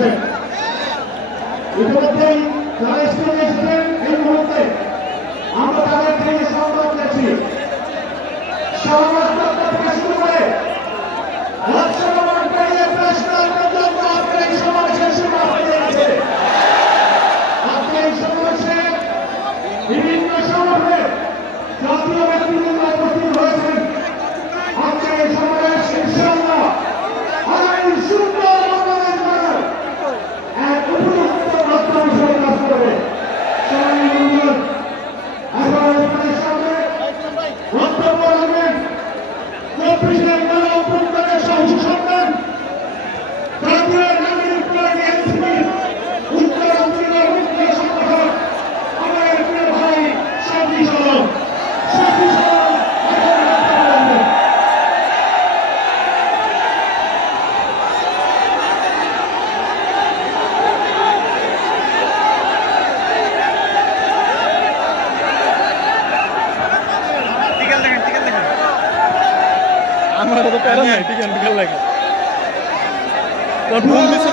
করছেন। ইতিমধ্যেই যারা স্টেজে এসেছেন এই মুহূর্তে আমরা তাদের থেকে সংবাদ পেয়েছি। সমাজ থেকে শুরু করে বিভিন্ন সংগঠনে জাতীয় ব্যক্তিবৃন্দ উপস্থিত হয়েছেন। আজকে এই সমাবেশ ইনশাআল্লাহ আগামী সুন্দর বাংলাদেশ গড়ার এক উপযুক্ত মাধ্যম হিসেবে কাজ করবে। সবাই বন্ধুগণ, এখন আপনাদের সামনে বক্তব্য রাখবেন 24 গণ অভ্যুত্থানের সাহসী সন্তান জাতীয় নাগরিক পার্টি এনসিপির উত্তরাঞ্চলীয় মুখ্য সংগঠক আমাদের প্রিয় ভাই শান্তি সালাম। শান্তি সালাম আমার তো প্যারা নাই, ঠিক আছে, লাগে তোর ফোন দিছে।